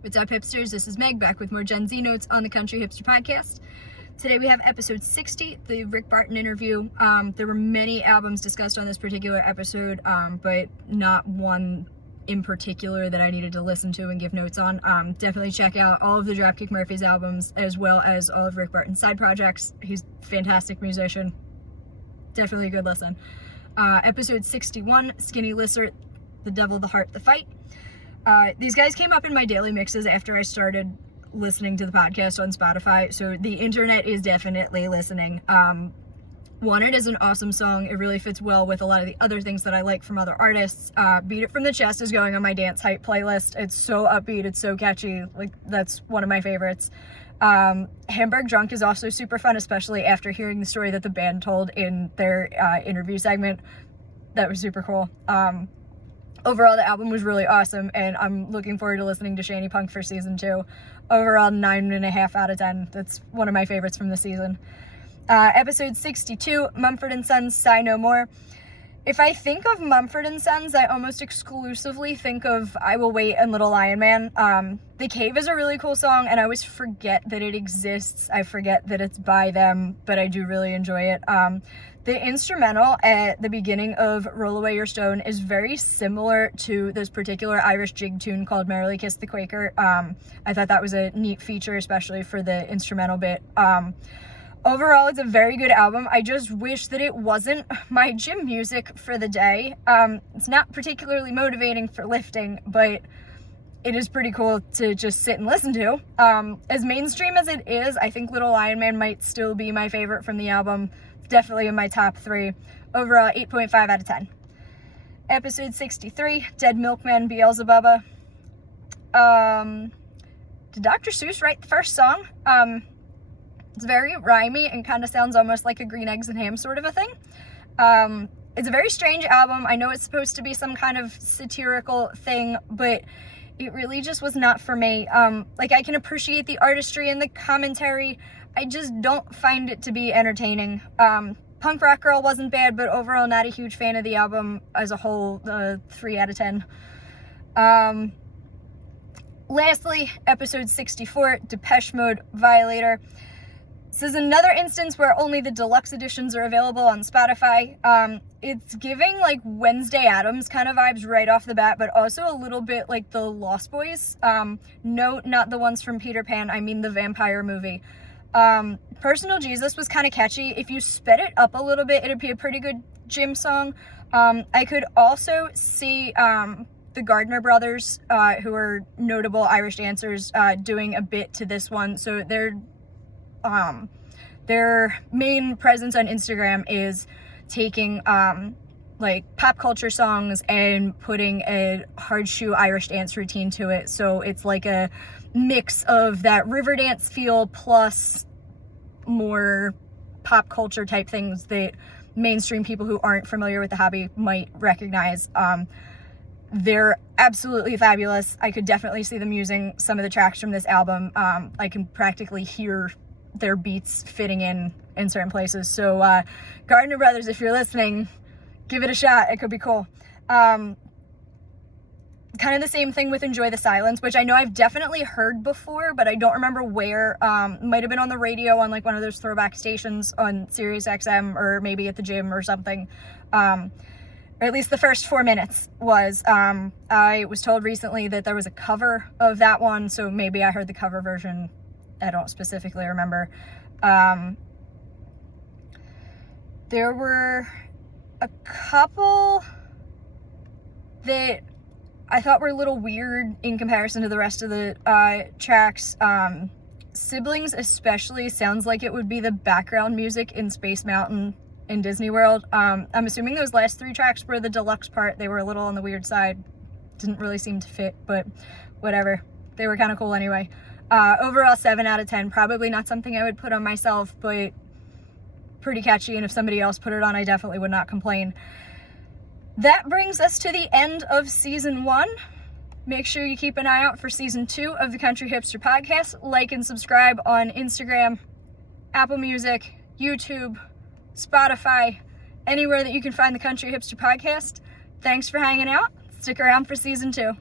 What's up, hipsters? This is Meg back with more Gen Z notes on the Country Hipster podcast. Today we have episode 60, the Rick Barton interview. There were many albums discussed on this particular episode, but not one in particular that I needed to listen to and give notes on. Definitely check out all of the Dropkick Murphys albums as well as all of Rick Barton's side projects. He's a fantastic musician. Definitely a good listen. Episode 61, Skinny Lizard, The Devil, the Heart, the Fight. These guys came up in my daily mixes after I started listening to the podcast on Spotify, so the internet is definitely listening. One, it is an awesome song. It really fits well with a lot of the other things that I like from other artists. Beat It From the Chest is going on my dance hype playlist. It's so upbeat, it's so catchy. Like, that's one of my favorites. Hamburg Drunk is also super fun, especially after hearing the story that the band told in their interview segment. That was super cool. Overall, the album was really awesome, and I'm looking forward to listening to Shanty Punk for season 2. Overall, 9.5 out of 10. That's one of my favorites from the season. Episode 62, Mumford & Sons, Sigh No More. If I think of Mumford & Sons, I almost exclusively think of I Will Wait and Little Lion Man. The Cave is a really cool song, and I always forget that it exists. I forget that it's by them, but I do really enjoy it. The instrumental at the beginning of Roll Away Your Stone is very similar to this particular Irish jig tune called Merrily Kiss the Quaker. I thought that was a neat feature, especially for the instrumental bit. Overall, it's a very good album. I just wish that it wasn't my gym music for the day. It's not particularly motivating for lifting, but it is pretty cool to just sit and listen to. As mainstream as it is, I think Little Lion Man might still be my favorite from the album. Definitely in my top 3. Overall, 8.5 out of 10. Episode 63, Dead Milkman, Beelzebubba. Did Dr. Seuss write the first song? It's very rhymey and kind of sounds almost like a Green Eggs and Ham sort of a thing. It's a very strange album. I know it's supposed to be some kind of satirical thing, but it really just was not for me. Like, I can appreciate the artistry and the commentary. I just don't find it to be entertaining. Punk Rock Girl wasn't bad, but overall not a huge fan of the album as a whole. 3 out of 10. Lastly, episode 64, Depeche Mode, Violator. This is another instance where only the deluxe editions are available on Spotify. It's giving like Wednesday Addams kind of vibes right off the bat, but also a little bit like the Lost Boys. No, not the ones from Peter Pan. I mean the vampire movie. Personal Jesus was kind of catchy. If you sped it up a little bit, it'd be a pretty good gym song. I could also see the Gardner brothers, who are notable Irish dancers, doing a bit to this one. So their main presence on Instagram is taking like pop culture songs and putting a hard shoe Irish dance routine to it. So it's like a mix of that river dance feel plus more pop culture type things that mainstream people who aren't familiar with the hobby might recognize. They're absolutely fabulous. I could definitely see them using some of the tracks from this album. I can practically hear their beats fitting in certain places. So Gardner Brothers, if you're listening, give it a shot. It could be cool. Kind of the same thing with Enjoy the Silence, which I know I've definitely heard before, but I don't remember where. Might have been on the radio on like one of those throwback stations on Sirius XM, or maybe at the gym or something. Or at least the first 4 minutes was. I was told recently that there was a cover of that one, so maybe I heard the cover version. I don't specifically remember. There were a couple that I thought were a little weird in comparison to the rest of the tracks. Siblings especially sounds like it would be the background music in Space Mountain in Disney World. I'm assuming those last 3 tracks were the deluxe part. They were a little on the weird side. Didn't really seem to fit, but whatever. They were kind of cool anyway. Overall, 7 out of 10. Probably not something I would put on myself, but pretty catchy, and if somebody else put it on, I definitely would not complain. That brings us to the end of season 1. Make sure you keep an eye out for season 2 of the Country Hipster podcast. Like and subscribe on Instagram, Apple Music, YouTube, Spotify, anywhere that you can find the Country Hipster podcast. Thanks for hanging out. Stick around for season 2.